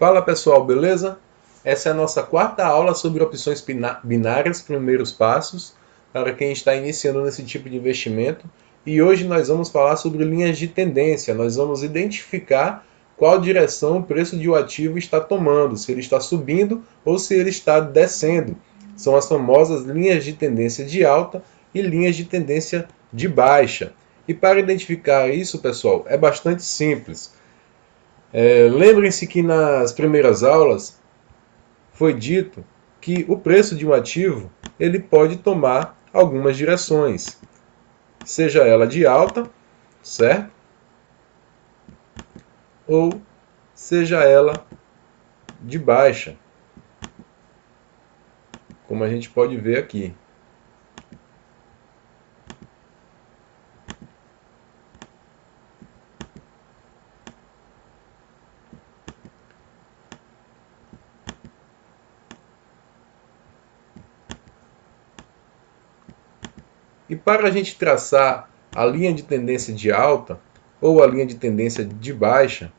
Fala pessoal, beleza? Essa é a nossa quarta aula sobre opções binárias, primeiros passos, para quem está iniciando nesse tipo de investimento. E hoje nós vamos falar sobre linhas de tendência. Nós vamos identificar qual direção o preço de um ativo está tomando, se ele está subindo ou se ele está descendo. São as famosas linhas de tendência de alta e linhas de tendência de baixa. E para identificar isso, pessoal, é bastante simples. Lembrem-se que nas primeiras aulas foi dito que o preço de um ativo ele pode tomar algumas direções, seja ela de alta, certo? Ou seja ela de baixa, como a gente pode ver aqui. E para a gente traçar a linha de tendência de alta ou a linha de tendência de baixa,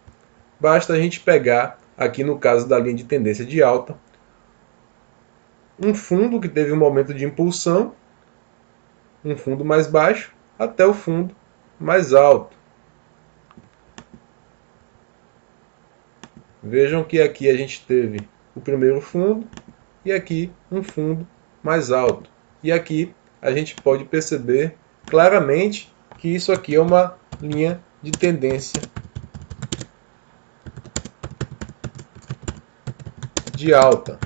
basta a gente pegar, aqui no caso da linha de tendência de alta, um fundo que teve um momento de impulsão, um fundo mais baixo, até o fundo mais alto. Vejam que aqui a gente teve o primeiro fundo e aqui um fundo mais alto. E aqui a gente pode perceber claramente que isso aqui é uma linha de tendência de alta.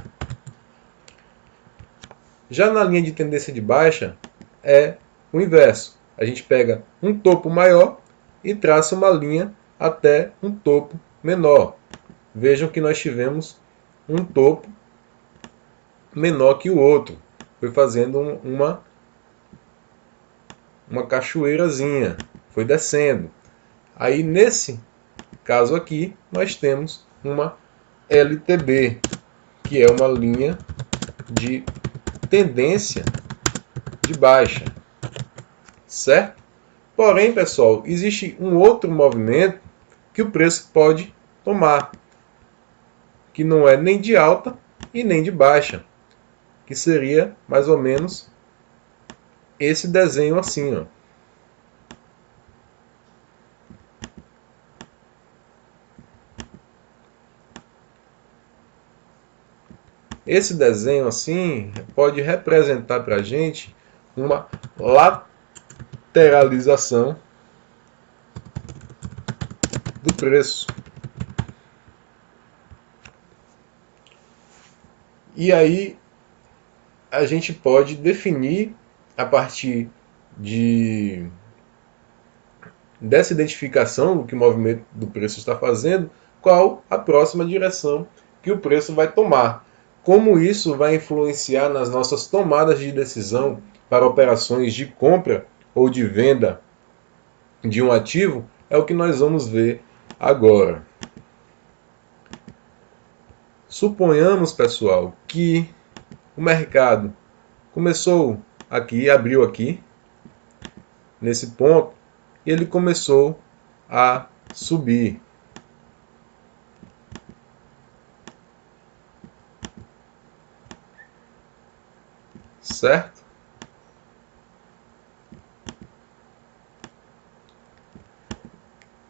Já na linha de tendência de baixa é o inverso. A gente pega um topo maior e traça uma linha até um topo menor. Vejam que nós tivemos um topo menor que o outro. Foi fazendo uma cachoeirazinha, foi descendo. Aí nesse caso aqui nós temos uma LTB, que é uma linha de tendência de baixa, certo? Porém, pessoal, existe um outro movimento que o preço pode tomar, que não é nem de alta e nem de baixa, que seria mais ou menos esse desenho assim, ó. Esse desenho assim pode representar para a gente uma lateralização do preço. E aí a gente pode definir a partir de dessa identificação do que o movimento do preço está fazendo, qual a próxima direção que o preço vai tomar. Como isso vai influenciar nas nossas tomadas de decisão para operações de compra ou de venda de um ativo, é o que nós vamos ver agora. Suponhamos, pessoal, que o mercado começou aqui, abriu aqui, nesse ponto, e ele começou a subir. Certo?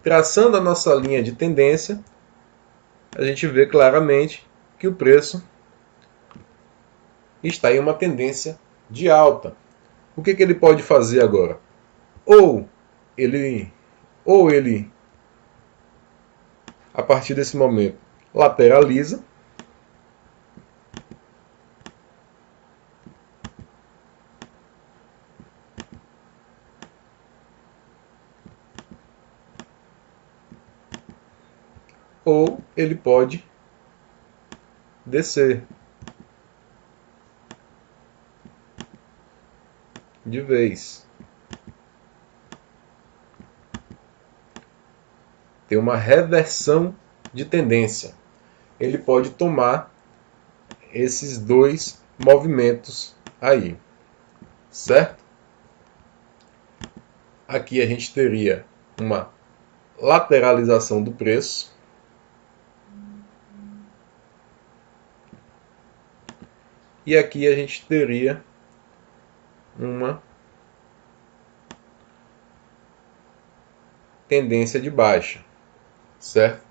Traçando a nossa linha de tendência, a gente vê claramente que o preço está em uma tendência de alta. O que ele pode fazer agora? Ou ele, ou ele, a partir desse momento, lateraliza, ou ele pode descer de vez. Tem uma reversão de tendência. Ele pode tomar esses dois movimentos aí, certo? Aqui a gente teria uma lateralização do preço e aqui a gente teria uma tendência de baixa, certo?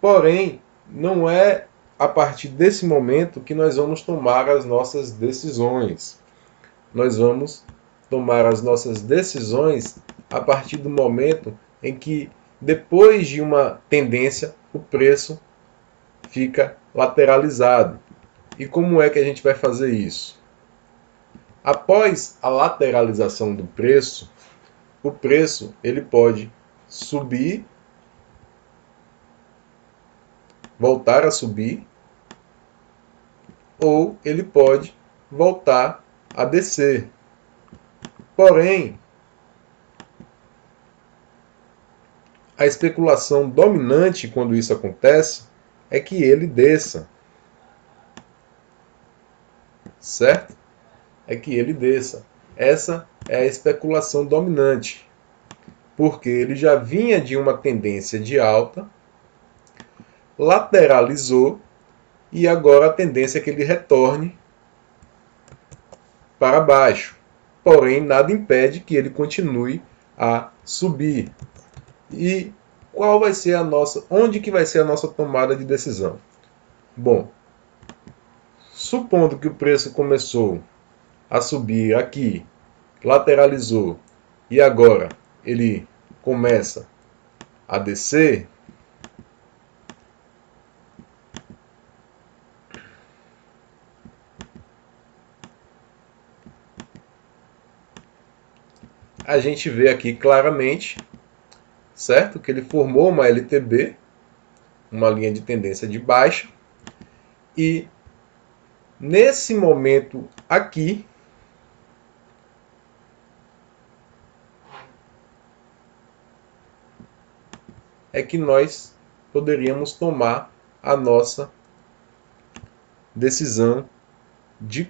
Porém, não é a partir desse momento que nós vamos tomar as nossas decisões. Nós vamos tomar as nossas decisões a partir do momento em que, depois de uma tendência, o preço fica lateralizado. E como é que a gente vai fazer isso? Após a lateralização do preço, o preço ele pode subir, voltar a subir, ou ele pode voltar a descer. Porém, a especulação dominante quando isso acontece é que ele desça. Certo? É que ele desça. Essa é a especulação dominante. Porque ele já vinha de uma tendência de alta, lateralizou e agora a tendência é que ele retorne para baixo. Porém, nada impede que ele continue a subir. E qual vai ser a nossa, onde que vai ser a nossa tomada de decisão? Bom, supondo que o preço começou a subir aqui, lateralizou e agora ele começa a descer, a gente vê aqui claramente, certo? Que ele formou uma LTB, uma linha de tendência de baixa, e nesse momento aqui, é que nós poderíamos tomar a nossa decisão de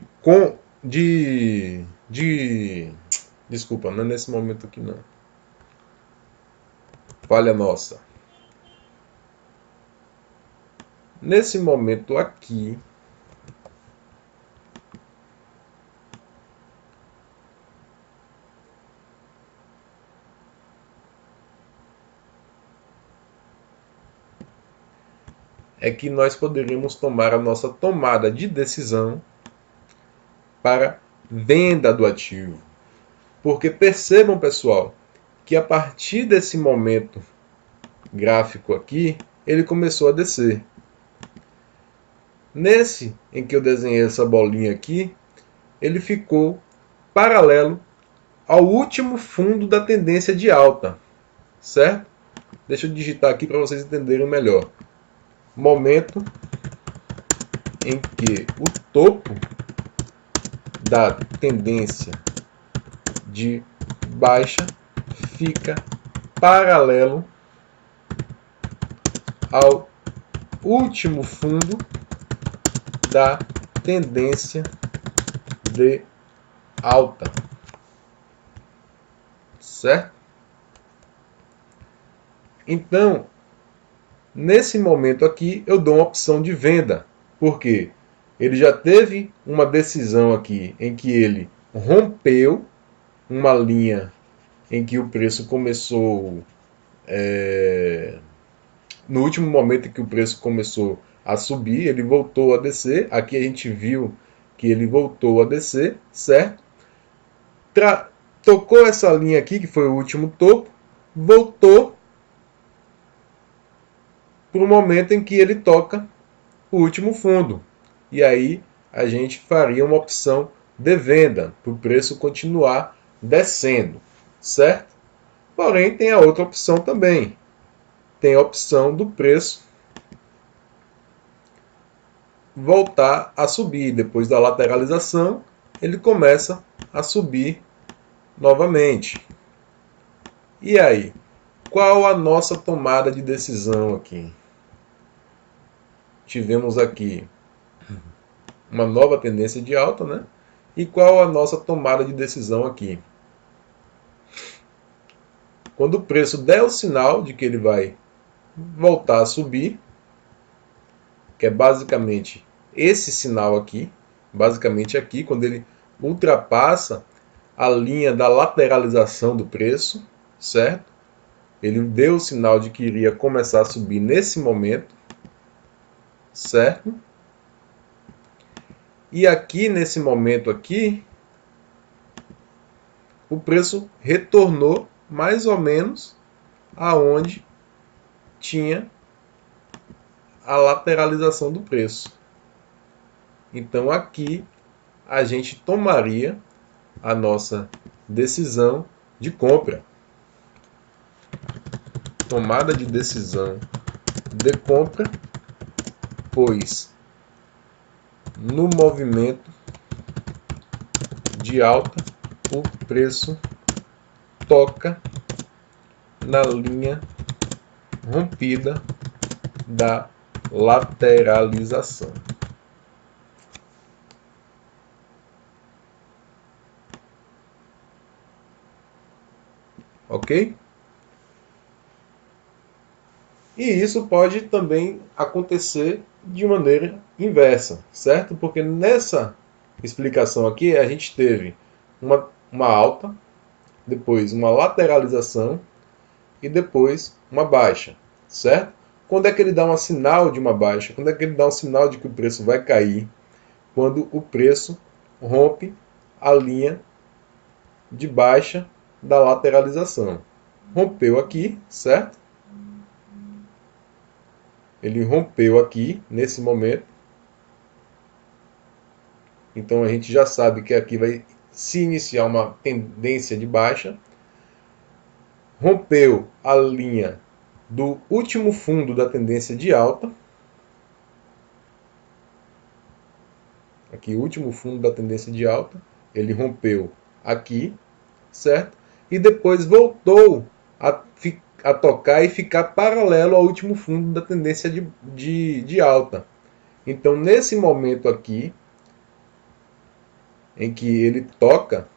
desculpa, não é nesse momento aqui não. Falha nossa. Nesse momento aqui, é que nós poderíamos tomar a nossa tomada de decisão para venda do ativo. Porque percebam, pessoal, que a partir desse momento gráfico aqui, ele começou a descer. Nesse em que eu desenhei essa bolinha aqui, ele ficou paralelo ao último fundo da tendência de alta, certo? Deixa eu digitar aqui para vocês entenderem melhor. Momento em que o topo da tendência de baixa fica paralelo ao último fundo da tendência de alta, certo? Então, nesse momento aqui, eu dou uma opção de venda, porque ele já teve uma decisão aqui em que ele rompeu uma linha em que o preço começou no último momento em que o preço começou a subir, ele voltou a descer. Aqui a gente viu que ele voltou a descer, certo? Tocou essa linha aqui, que foi o último topo, voltou para o momento em que ele toca o último fundo. E aí a gente faria uma opção de venda, para o preço continuar descendo, certo? Porém, tem a outra opção também. Tem a opção do preço voltar a subir. Depois da lateralização, ele começa a subir novamente. E aí? Qual a nossa tomada de decisão aqui? Tivemos aqui uma nova tendência de alta, né? E qual a nossa tomada de decisão aqui? Quando o preço der o sinal de que ele vai voltar a subir, que é basicamente esse sinal aqui, basicamente aqui, quando ele ultrapassa a linha da lateralização do preço, certo? Ele deu o sinal de que iria começar a subir nesse momento, certo? E aqui, nesse momento aqui, o preço retornou mais ou menos aonde tinha a lateralização do preço. Então aqui a gente tomaria a nossa decisão de compra. Tomada de decisão de compra, pois no movimento de alta o preço toca na linha rompida da lateralização. Ok? E isso pode também acontecer de maneira inversa, certo? Porque nessa explicação aqui a gente teve uma alta, depois uma lateralização e depois uma baixa, certo? Quando é que ele dá um sinal de uma baixa? Quando é que ele dá um sinal de que o preço vai cair? Quando o preço rompe a linha de baixa da lateralização. Rompeu aqui, certo? Ele rompeu aqui nesse momento. Então a gente já sabe que aqui vai se iniciar uma tendência de baixa. Rompeu a linha do último fundo da tendência de alta. Aqui, o último fundo da tendência de alta. Ele rompeu aqui, certo? E depois voltou a tocar e ficar paralelo ao último fundo da tendência de alta. Então, nesse momento aqui, em que ele toca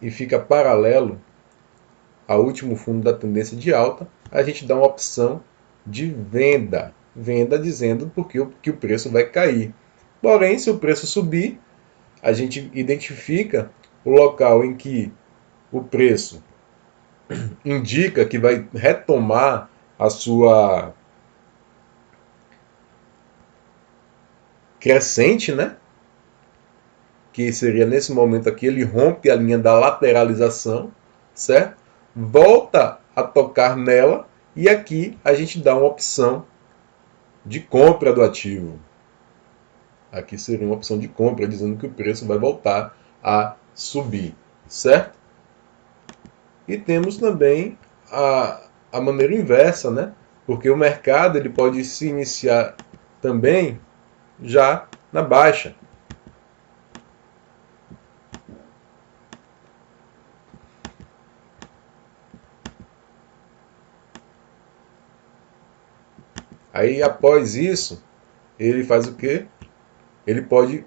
e fica paralelo ao último fundo da tendência de alta, a gente dá uma opção de venda. Venda dizendo que o preço vai cair. Porém, se o preço subir, a gente identifica o local em que o preço indica que vai retomar a sua crescente, né? Que seria nesse momento aqui, ele rompe a linha da lateralização, certo? Volta a tocar nela e aqui a gente dá uma opção de compra do ativo. Aqui seria uma opção de compra, dizendo que o preço vai voltar a subir, certo? E temos também a maneira inversa, né? Porque o mercado ele pode se iniciar também já na baixa. Aí após isso, ele faz o quê? Ele pode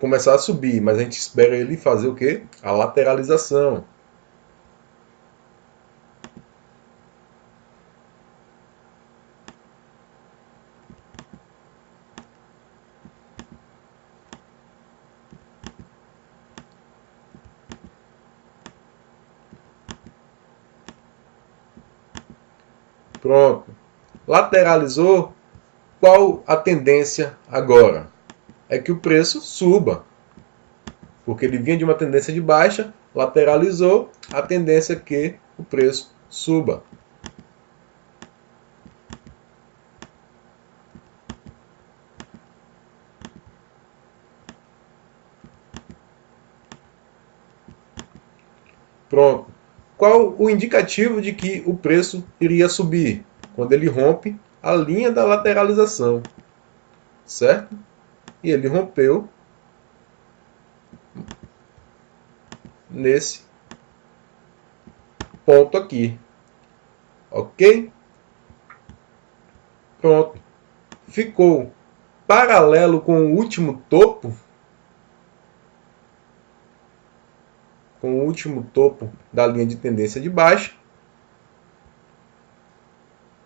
começar a subir, mas a gente espera ele fazer o quê? A lateralização. Pronto. Lateralizou, qual a tendência agora? É que o preço suba. Porque ele vinha de uma tendência de baixa, lateralizou, a tendência é que o preço suba. Pronto. Qual o indicativo de que o preço iria subir? Quando ele rompe a linha da lateralização, certo? E ele rompeu nesse ponto aqui, ok? Pronto. Ficou paralelo com o último topo, da linha de tendência de baixa,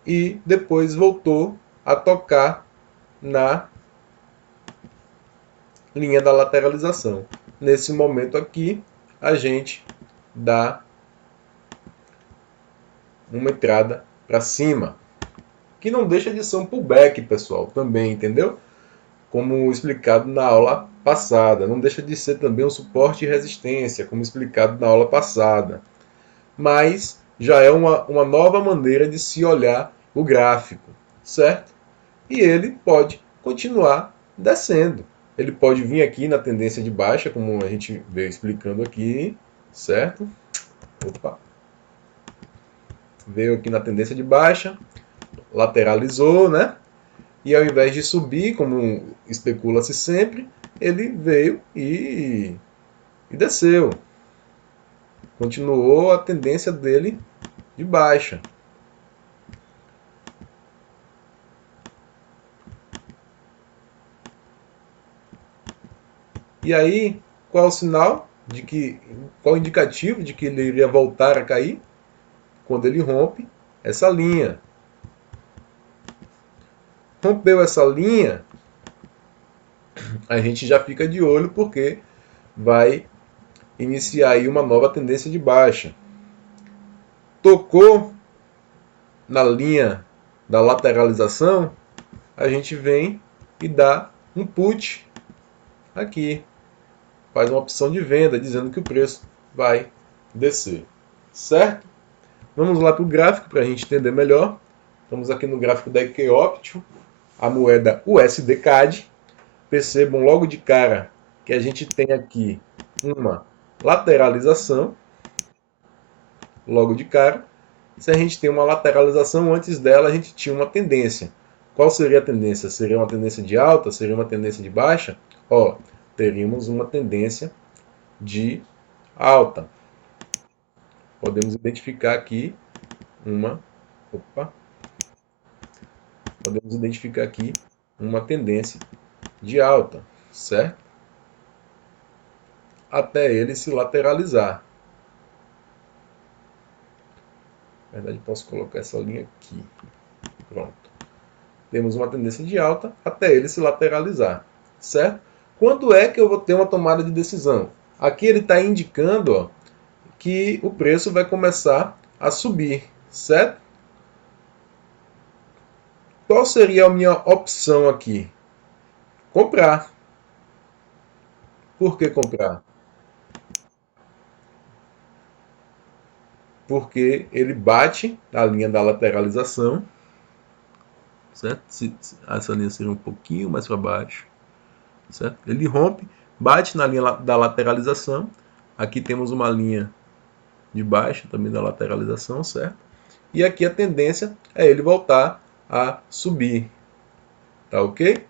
e depois voltou a tocar na linha da lateralização. Nesse momento aqui, a gente dá uma entrada para cima, que não deixa de ser um pullback, pessoal, também, entendeu? Como explicado na aula passada. Não deixa de ser também um suporte e resistência, como explicado na aula passada. Mas já é uma nova maneira de se olhar o gráfico, certo? E ele pode continuar descendo. Ele pode vir aqui na tendência de baixa, como a gente veio explicando aqui, certo? Opa. Veio aqui na tendência de baixa, lateralizou, né? E ao invés de subir, como especula-se sempre, ele veio e desceu. Continuou a tendência dele de baixa. E aí, qual o sinal de que, qual o indicativo de que ele iria voltar a cair? Quando ele rompe essa linha. Rompeu essa linha, a gente já fica de olho porque vai iniciar aí uma nova tendência de baixa. Tocou na linha da lateralização, a gente vem e dá um put aqui. Faz uma opção de venda dizendo que o preço vai descer. Certo? Vamos lá para o gráfico para a gente entender melhor. Estamos aqui no gráfico da Equeoptio, a moeda USD-CAD. Percebam logo de cara que a gente tem aqui uma lateralização, logo de cara. Se a gente tem uma lateralização, antes dela a gente tinha uma tendência. Qual seria a tendência? Seria uma tendência de alta? Seria uma tendência de baixa? Ó, teríamos uma tendência de alta. Podemos identificar aqui uma, opa, podemos identificar aqui uma tendência de alta, certo? Até ele se lateralizar. Na verdade, posso colocar essa linha aqui. Pronto. Temos uma tendência de alta até ele se lateralizar, certo? Quando é que eu vou ter uma tomada de decisão? Aqui ele está indicando, ó, que o preço vai começar a subir, certo? Qual seria a minha opção aqui? Comprar. Por que comprar? Porque ele bate na linha da lateralização, certo? Essa linha seria um pouquinho mais para baixo, certo? Ele rompe, bate na linha da lateralização. Aqui temos uma linha de baixa também da lateralização, certo? E aqui a tendência é ele voltar a subir, tá ok?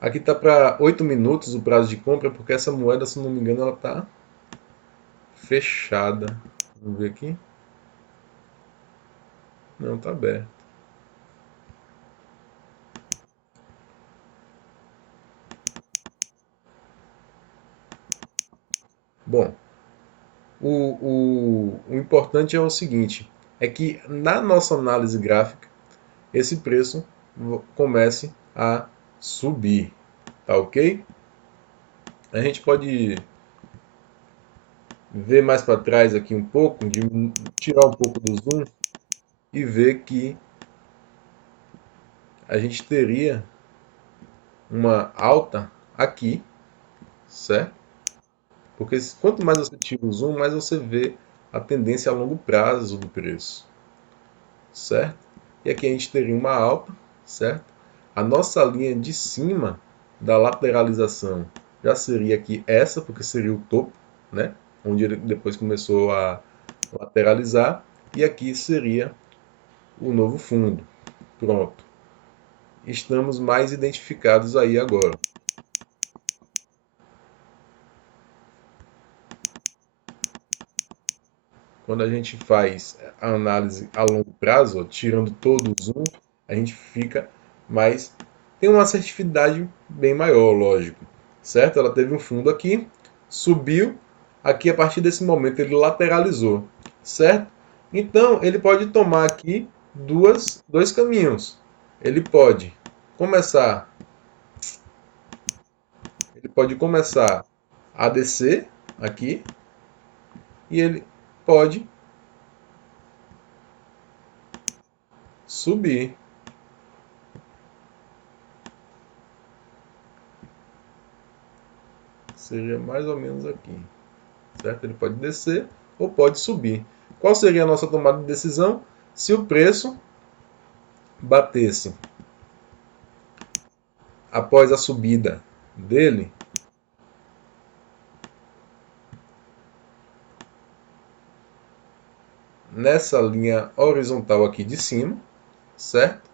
Aqui está para 8 minutos o prazo de compra, porque essa moeda, se não me engano, ela está fechada. Vamos ver aqui. Não, está aberto. Bom, o importante é o seguinte, é que na nossa análise gráfica, esse preço comece a subir, tá ok? A gente pode ver mais para trás aqui um pouco, tirar um pouco do zoom e ver que a gente teria uma alta aqui, certo? Porque quanto mais você tira o zoom, mais você vê a tendência a longo prazo do preço, certo? E aqui a gente teria uma alta, certo? A nossa linha de cima da lateralização já seria aqui essa, porque seria o topo, né? Onde ele depois começou a lateralizar. E aqui seria o novo fundo. Pronto. Estamos mais identificados aí agora. Quando a gente faz a análise a longo prazo, ó, tirando todo o zoom, a gente fica mais. Tem uma assertividade bem maior, lógico. Certo? Ela teve um fundo aqui, subiu, aqui a partir desse momento ele lateralizou. Certo? Então ele pode tomar aqui dois caminhos. Ele pode começar Ele pode começar a descer aqui e ele pode subir. Seria mais ou menos aqui, certo? Ele pode descer ou pode subir. Qual seria a nossa tomada de decisão? Se o preço batesse após a subida dele, nessa linha horizontal aqui de cima, certo?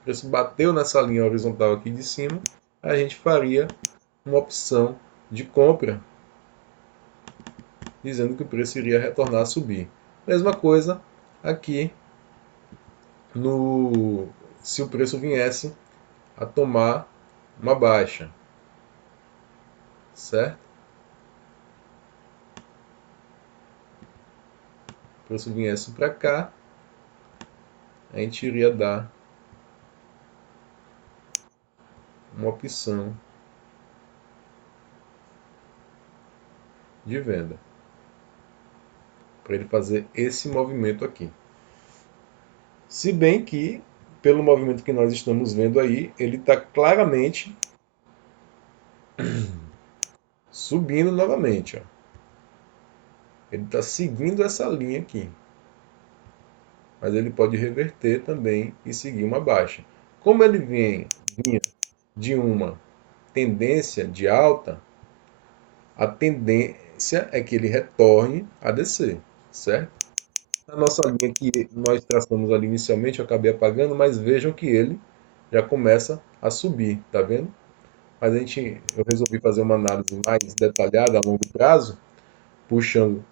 O preço bateu nessa linha horizontal aqui de cima, a gente faria uma opção de compra, dizendo que o preço iria retornar a subir. Mesma coisa aqui no se o preço viesse a tomar uma baixa, certo? O preço viesse para cá, a gente iria dar uma opção de venda para ele fazer esse movimento aqui. Se bem que, pelo movimento que nós estamos vendo aí, ele está claramente subindo novamente. Ó. Ele está seguindo essa linha aqui. Mas ele pode reverter também e seguir uma baixa. Como ele vinha de uma tendência de alta, a tendência é que ele retorne a descer, certo? A nossa linha que nós traçamos ali inicialmente, eu acabei apagando, mas vejam que ele já começa a subir, tá vendo? Mas eu resolvi fazer uma análise mais detalhada a longo prazo, puxando,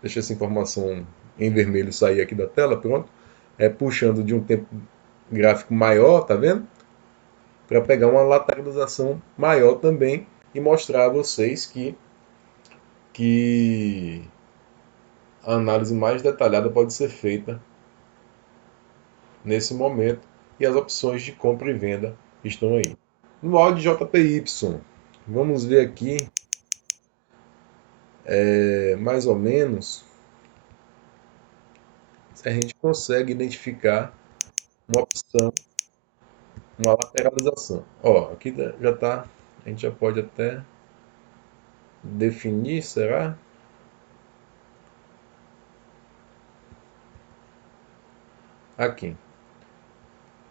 deixa essa informação em vermelho sair aqui da tela, pronto, puxando de um tempo gráfico maior, tá vendo? Para pegar uma lateralização maior também e mostrar a vocês que a análise mais detalhada pode ser feita nesse momento e as opções de compra e venda estão aí. No áudio JPY, vamos ver aqui mais ou menos se a gente consegue identificar uma opção, uma lateralização. Ó, aqui já está, a gente já pode até definir, será? Aqui.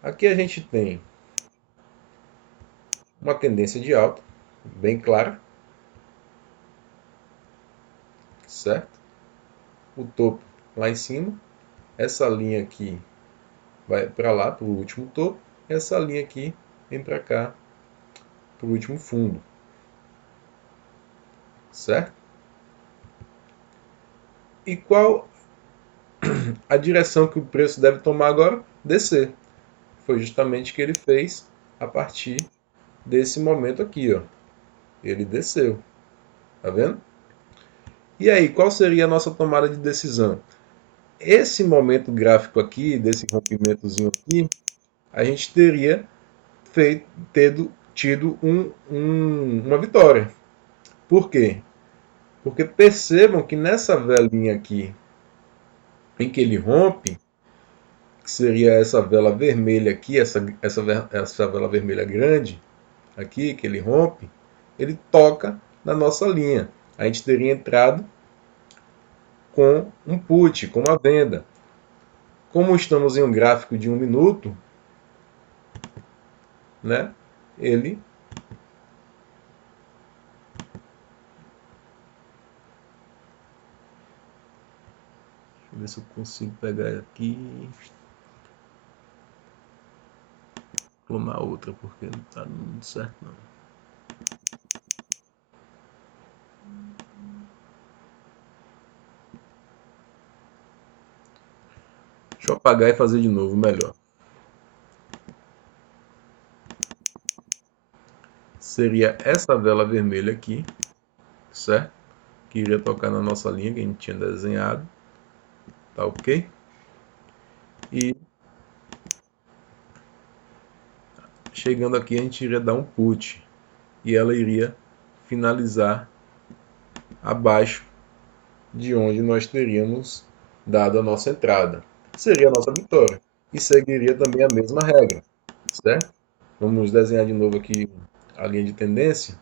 Aqui a gente tem uma tendência de alta, bem clara, certo? O topo lá em cima, essa linha aqui vai para lá, para o último topo, essa linha aqui vem para cá, para o último fundo, certo? E qual a direção que o preço deve tomar agora? Descer. Foi justamente o que ele fez a partir desse momento aqui, ó. Ele desceu, tá vendo? E aí, qual seria a nossa tomada de decisão? Esse momento gráfico aqui, desse rompimentozinho aqui, a gente teria tido uma vitória. Por quê? Porque percebam que nessa velinha aqui, em que ele rompe, que seria essa vela vermelha aqui, essa vela vermelha grande, aqui, que ele rompe, ele toca na nossa linha. A gente teria entrado com um put, com uma venda. Como estamos em um gráfico de 1 minuto, né, ele deixa eu ver se eu consigo pegar aqui, clonar outra, porque não está dando certo não. Deixa eu apagar e fazer de novo, melhor. Seria essa vela vermelha aqui, certo? Que iria tocar na nossa linha que a gente tinha desenhado, tá ok? E chegando aqui a gente iria dar um put e ela iria finalizar abaixo de onde nós teríamos dado a nossa entrada. Seria a nossa vitória. E seguiria também a mesma regra, certo? Vamos desenhar de novo aqui a linha de tendência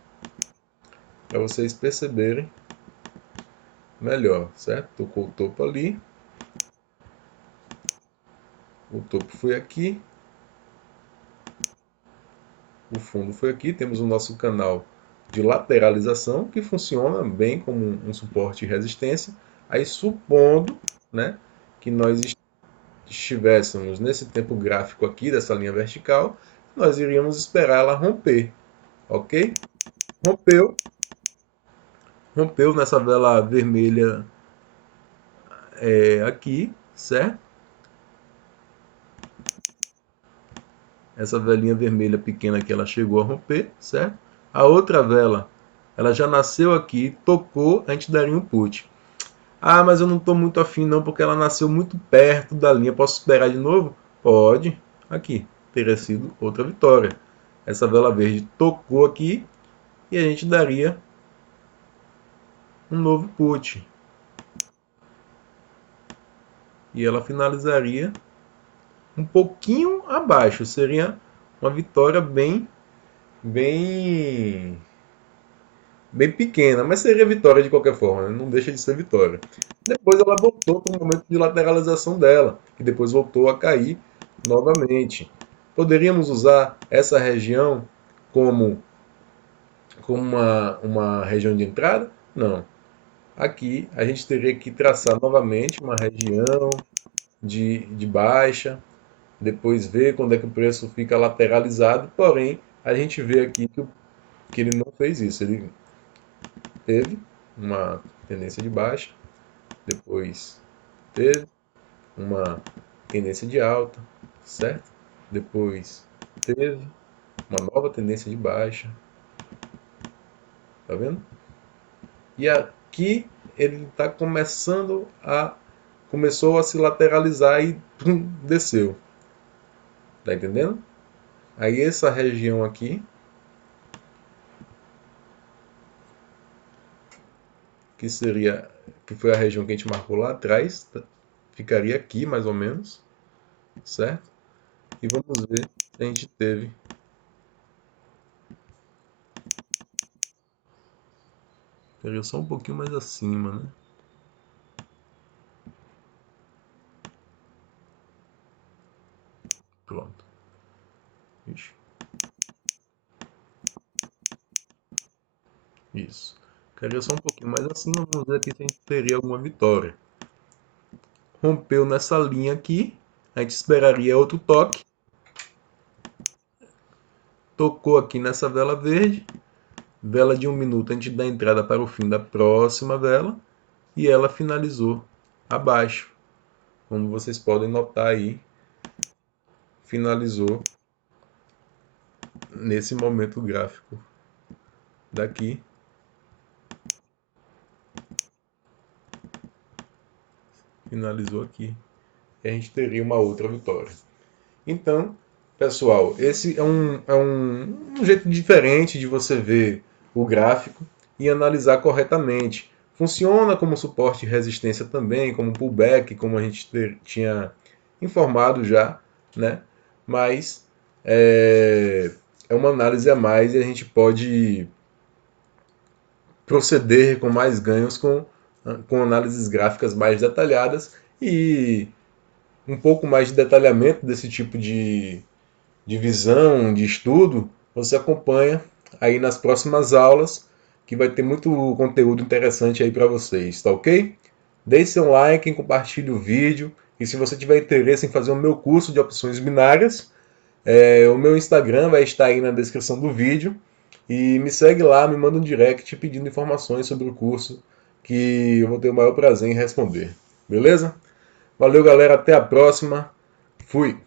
para vocês perceberem melhor, certo? Tocou o topo ali, o topo foi aqui, o fundo foi aqui, temos o nosso canal de lateralização que funciona bem como um suporte e resistência. Aí supondo, né, que nós estivéssemos nesse tempo gráfico aqui dessa linha vertical, nós iríamos esperar ela romper, ok? Rompeu nessa vela vermelha aqui, certo? Essa velinha vermelha pequena aqui, ela chegou a romper, certo? A outra vela, ela já nasceu aqui, tocou, a gente daria um put. Ah, mas eu não estou muito afim não, porque ela nasceu muito perto da linha. Posso esperar de novo? Pode. Aqui, teria sido outra vitória. Essa vela verde tocou aqui e a gente daria um novo put. E ela finalizaria um pouquinho abaixo. Seria uma vitória bem, bem pequena, mas seria vitória de qualquer forma, né? Não deixa de ser vitória. Depois ela voltou para o momento de lateralização dela, e depois voltou a cair novamente. Poderíamos usar essa região como uma região de entrada? Não. Aqui a gente teria que traçar novamente uma região de baixa, depois ver quando é que o preço fica lateralizado, porém a gente vê aqui que ele não fez isso. Ele teve uma tendência de baixa, depois teve uma tendência de alta, certo? Depois teve uma nova tendência de baixa, tá vendo? E aqui ele está começou a se lateralizar e pum, desceu, tá entendendo? Aí essa região aqui, que foi a região que a gente marcou lá atrás, ficaria aqui mais ou menos, certo? E vamos ver se a gente teve. Ficaria só um pouquinho mais acima, né? Pronto. Ixi. Isso. Ficaria só um pouquinho mais acima, vamos ver aqui se a gente teria alguma vitória. Rompeu nessa linha aqui, a gente esperaria outro toque. Tocou aqui nessa vela verde, vela de 1 minuto, a gente dá entrada para o fim da próxima vela e ela finalizou abaixo. Como vocês podem notar aí, finalizou nesse momento gráfico daqui. Finalizou aqui. E a gente teria uma outra vitória. Então, pessoal, esse é um jeito diferente de você ver o gráfico e analisar corretamente. Funciona como suporte e resistência também, como pullback, como a gente tinha informado já, né? Mas é uma análise a mais e a gente pode proceder com mais ganhos com análises gráficas mais detalhadas e um pouco mais de detalhamento desse tipo de visão, de estudo, você acompanha aí nas próximas aulas, que vai ter muito conteúdo interessante aí para vocês, tá ok? Deixe seu like, compartilhe o vídeo, e se você tiver interesse em fazer o meu curso de opções binárias, o meu Instagram vai estar aí na descrição do vídeo, e me segue lá, me manda um direct pedindo informações sobre o curso, que eu vou ter o maior prazer em responder. Beleza? Valeu, galera. Até a próxima. Fui.